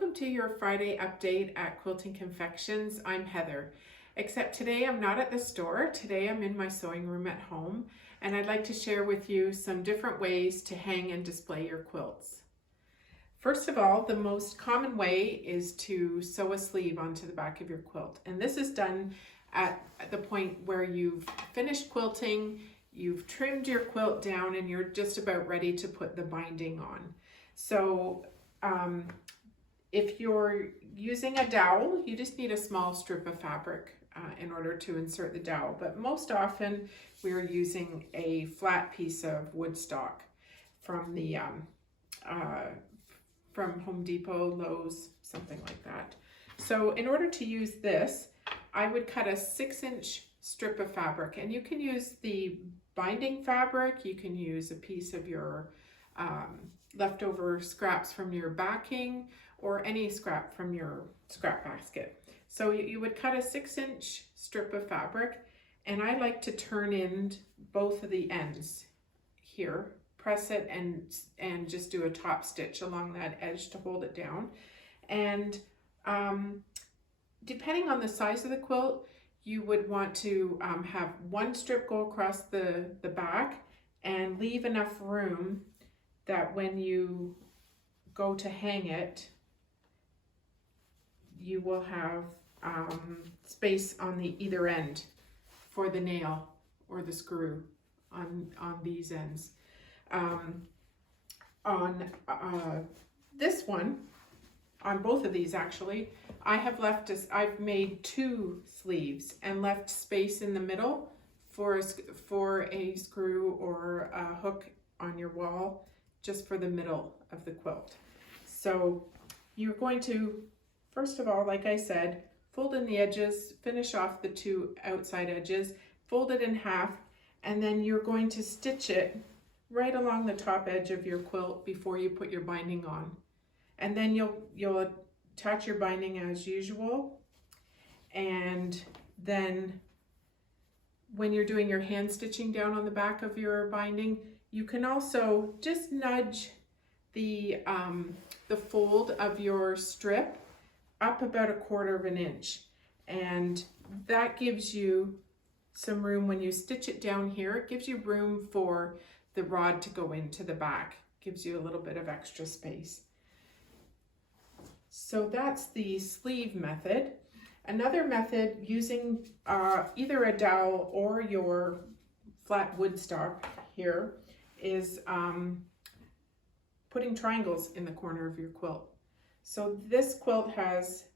Welcome to your Friday update at Quilting Confections. I'm Heather, except today I'm not at the store. Today I'm in my sewing room at home, and I'd like to share with you some different ways to hang and display your quilts. First of all, the most common way is to sew a sleeve onto the back of your quilt, and this is done at the point where you've finished quilting, you've trimmed your quilt down, and you're just about ready to put the binding on. So if you're using a dowel, you just need a small strip of fabric in order to insert the dowel. But most often we're using a flat piece of wood stock from the from Home Depot, Lowe's, something like that. So in order to use this, I would cut a 6-inch strip of fabric, and you can use the binding fabric, you can use a piece of your leftover scraps from your backing, or any scrap from your scrap basket. So you would cut a 6-inch strip of fabric, and I like to turn in both of the ends here, press it and just do a top stitch along that edge to hold it down. And depending on the size of the quilt, you would want to have one strip go across the back and leave enough room that when you go to hang it, you will have space on the either end for the nail or the screw on these ends. On this one, on both of these actually, I've made 2 sleeves and left space in the middle for a screw or a hook on your wall, just for the middle of the quilt. So you're going to, first of all, like I said, fold in the edges, finish off the 2 outside edges, fold it in half, and then you're going to stitch it right along the top edge of your quilt before you put your binding on. And then you'll attach your binding as usual. And then when you're doing your hand stitching down on the back of your binding, you can also just nudge the fold of your strip up about 1/4 inch, and that gives you some room when you stitch it down here. It gives you room for the rod to go into the back, gives you a little bit of extra space. So that's the sleeve method. Another method, using either a dowel or your flat wood stock here, is putting triangles in the corner of your quilt. So this quilt has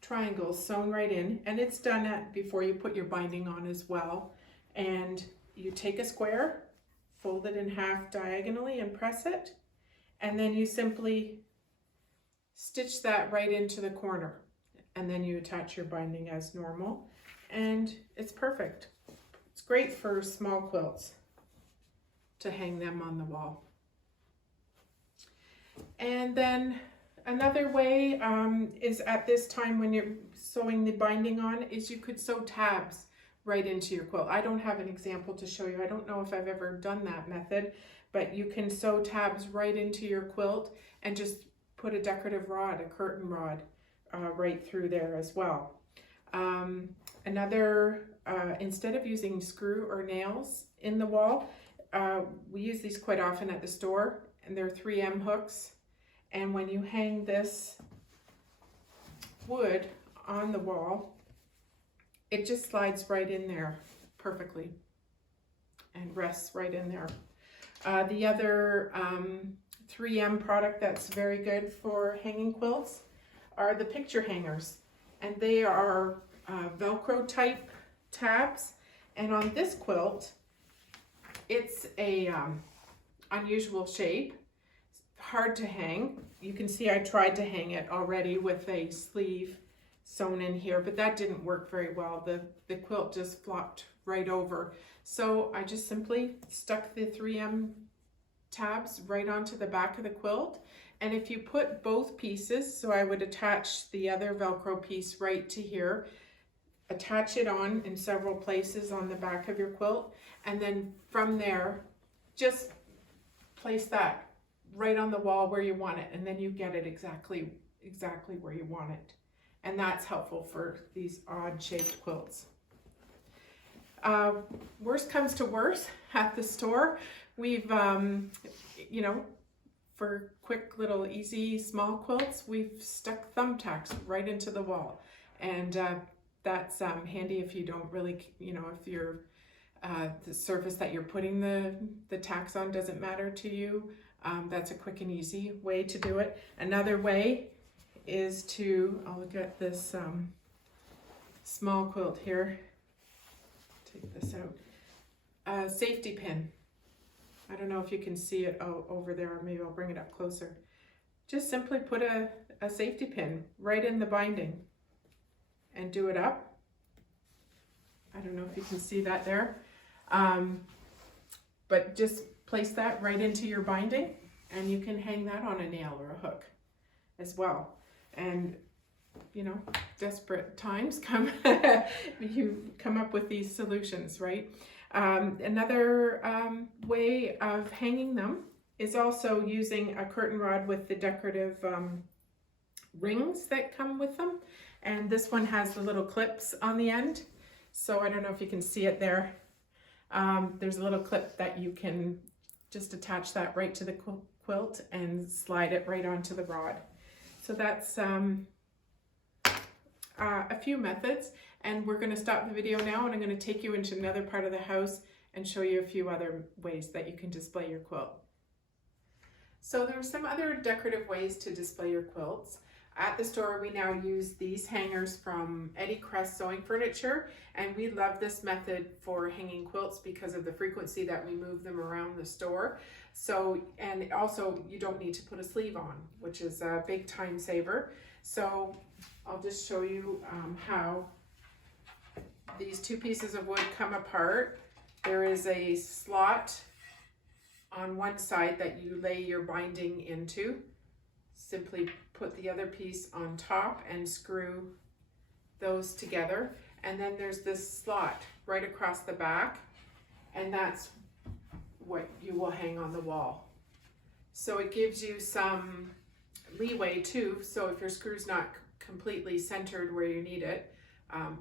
triangles sewn right in, and it's done before you put your binding on as well. And you take a square, fold it in half diagonally and press it, and then you simply stitch that right into the corner, and then you attach your binding as normal, and it's perfect. It's great for small quilts to hang them on the wall. And then another way is at this time when you're sewing the binding on, is you could sew tabs right into your quilt. I don't have an example to show you. I don't know if I've ever done that method, but you can sew tabs right into your quilt and just put a decorative rod, a curtain rod, right through there as well. Instead of using screw or nails in the wall, we use these quite often at the store, and they're 3M hooks. And when you hang this wood on the wall, it just slides right in there perfectly and rests right in there. The other 3M product that's very good for hanging quilts are the picture hangers, and they are Velcro type tabs. And on this quilt, it's a unusual shape, hard to hang. You can see I tried to hang it already with a sleeve sewn in here, but that didn't work very well. The quilt just flopped right over. So I just simply stuck the 3M tabs right onto the back of the quilt. And if you put both pieces, so I would attach the other Velcro piece right to here, attach it on in several places on the back of your quilt, and then from there, just place that right on the wall where you want it, and then you get it exactly exactly where you want it. And that's helpful for these odd shaped quilts. Worst comes to worst, at the store, we've, you know, for quick little easy small quilts, we've stuck thumbtacks right into the wall. And that's handy if you don't really, you know, if you're, the surface that you're putting the tacks on doesn't matter to you. That's a quick and easy way to do it. Another way is to, I'll look at this small quilt here. Take this out. Safety pin. I don't know if you can see it over there, or maybe I'll bring it up closer. Just simply put a safety pin right in the binding and do it up. I don't know if you can see that there. But just place that right into your binding, and you can hang that on a nail or a hook as well. And you know, desperate times come, you come up with these solutions, right? Another way of hanging them is also using a curtain rod with the decorative rings that come with them. And this one has the little clips on the end. So I don't know if you can see it there. There's a little clip that you can just attach that right to the quilt and slide it right onto the rod. So that's a few methods, and we're going to stop the video now, and I'm going to take you into another part of the house and show you a few other ways that you can display your quilt. So there are some other decorative ways to display your quilts. At the store, we now use these hangers from Eddie Crest Sewing Furniture, and we love this method for hanging quilts because of the frequency that we move them around the store. So, and also you don't need to put a sleeve on, which is a big time saver. So I'll just show you how these two pieces of wood come apart. There is a slot on one side that you lay your binding into. Simply put the other piece on top and screw those together. And then there's this slot right across the back, and that's what you will hang on the wall. So it gives you some leeway too. So if your screw's not completely centered where you need it,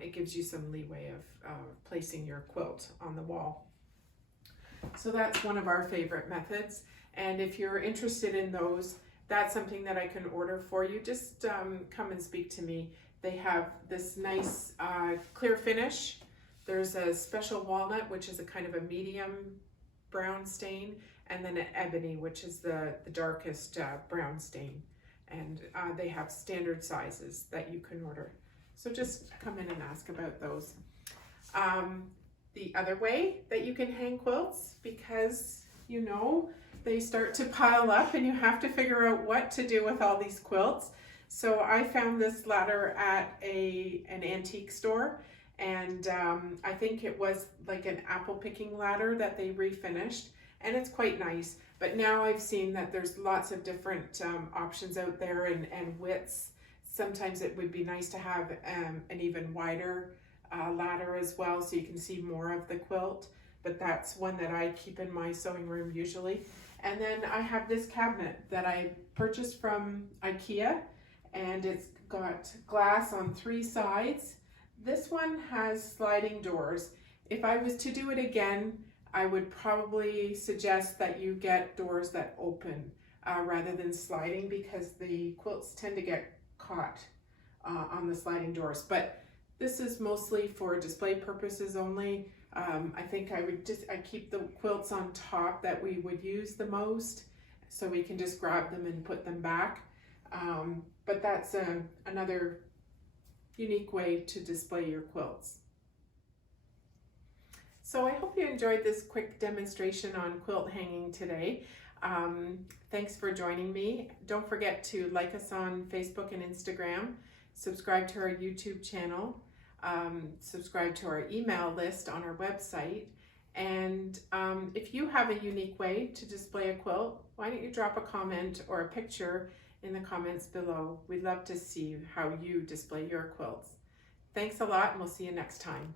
it gives you some leeway of placing your quilt on the wall. So that's one of our favorite methods. And if you're interested in those, that's something that I can order for you. Just come and speak to me. They have this nice clear finish. There's a special walnut, which is a kind of a medium brown stain, and then an ebony, which is the darkest brown stain. And they have standard sizes that you can order. So just come in and ask about those. The other way that you can hang quilts, because you know they start to pile up and you have to figure out what to do with all these quilts. So I found this ladder at an antique store, and I think it was like an apple picking ladder that they refinished, and it's quite nice. But now I've seen that there's lots of different options out there and widths. Sometimes it would be nice to have an even wider ladder as well, so you can see more of the quilt. But that's one that I keep in my sewing room usually. And then I have this cabinet that I purchased from IKEA, and it's got glass on 3 sides. This one has sliding doors. If I was to do it again, I would probably suggest that you get doors that open rather than sliding, because the quilts tend to get caught on the sliding doors. But this is mostly for display purposes only. I think I keep the quilts on top that we would use the most, so we can just grab them and put them back. But that's another unique way to display your quilts. So I hope you enjoyed this quick demonstration on quilt hanging today. Thanks for joining me. Don't forget to like us on Facebook and Instagram, subscribe to our YouTube channel, subscribe to our email list on our website. And if you have a unique way to display a quilt, why don't you drop a comment or a picture in the comments below. We'd love to see how you display your quilts. Thanks a lot, and we'll see you next time.